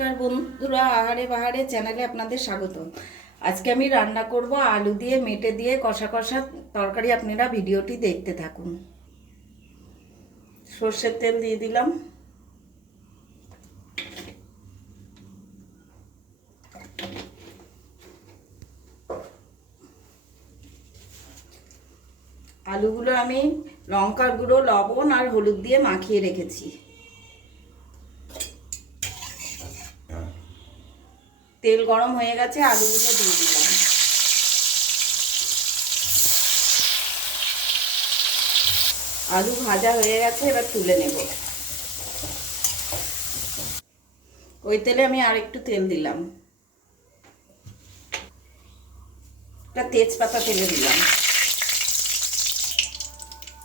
নমস্কার বন্ধুরা, আহারে বাহারে চ্যানেলে আপনাদের স্বাগত। আজকে আমি রান্না করব আলু দিয়ে মেটে দিয়ে কষা কষা তরকারি। আপনারা ভিডিওটি দেখতে থাকুন। সর্ষের তেল দিয়ে দিলাম, আলুগুলো আমি লঙ্কার গুঁড়ো, লবণ আর হলুদ দিয়ে মাখিয়ে রেখেছি। তেল গরম হয়ে গেছে, আলুগুলো দিয়ে দিলাম। আলু ভাজা হয়ে গেছে, এবার তুলে নেব। ওই তেলে আমি আর একটু তেল দিলাম, একটা তেজপাতা তেলে দিলাম,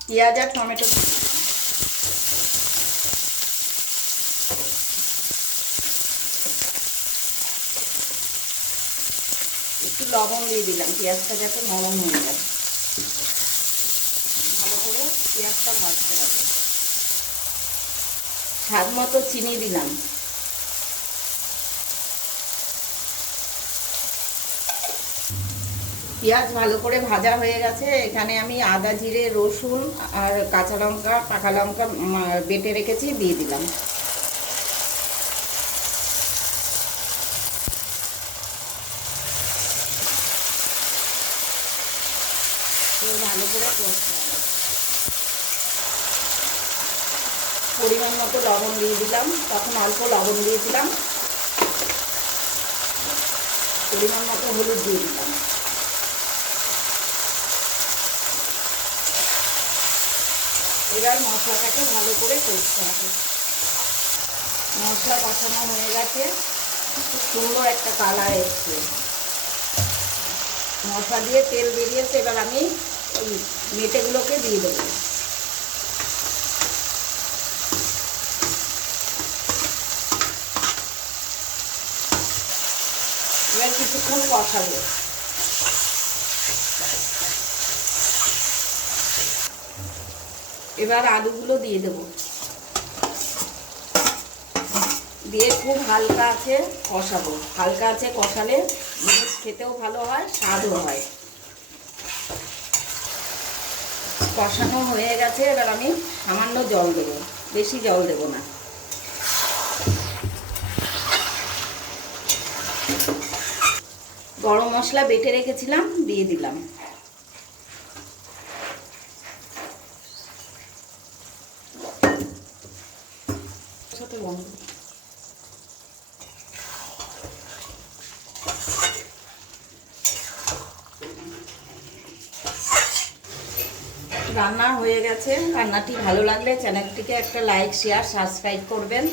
পেঁয়াজ আর টমেটো দিলাম, একটু লবণ দিয়ে দিলাম, পেঁয়াজটা যাতে নরম হয়ে যায়। ভালো করে পেঁয়াজটা ভাজতে হবে। স্বাদ মতো চিনি দিলাম। পেঁয়াজ ভালো করে ভাজা হয়ে গেছে। এখানে আমি আদা, জিরে, রসুন আর কাঁচা লঙ্কা, পাকা লঙ্কা বেটে রেখেছি, দিয়ে দিলাম। ভালো করে কষতে হবে। পরিমাণ মতো লবণ দিয়ে দিলাম, তখন অল্প লবণ দিয়েছিলাম। পরিমাণ মতো হলুদ দিয়ে দিলাম। এবার মশলাটাকে ভালো করে কষতে হবে। মশলা কষানো হয়ে গেছে, খুব সুন্দর একটা কালার এসছে। মশলা দিয়ে তেল বেরিয়েছে, এবার আমি ওই মেটেগুলোকে দিয়ে দেবো। এবার কিছুক্ষণ কষাবো। এবার আলুগুলো দিয়ে দেবো, দিয়ে খুব হালকা আছে কষাবো। হালকা আছে কষালে জিনিস খেতেও ভালো হয়, স্বাদও হয়। কষানো হয়ে গেছে, এবার আমি সামান্য জল দেবো, বেশি জল দেবো না। গরম মশলা বেটে রেখেছিলাম, দিয়ে দিলাম। সাথে বন্ধ রান্না হয়ে গেছে। রান্নাটি ভালো লাগলে চ্যানেলটিকে একটা লাইক, শেয়ার, সাবস্ক্রাইব করবেন।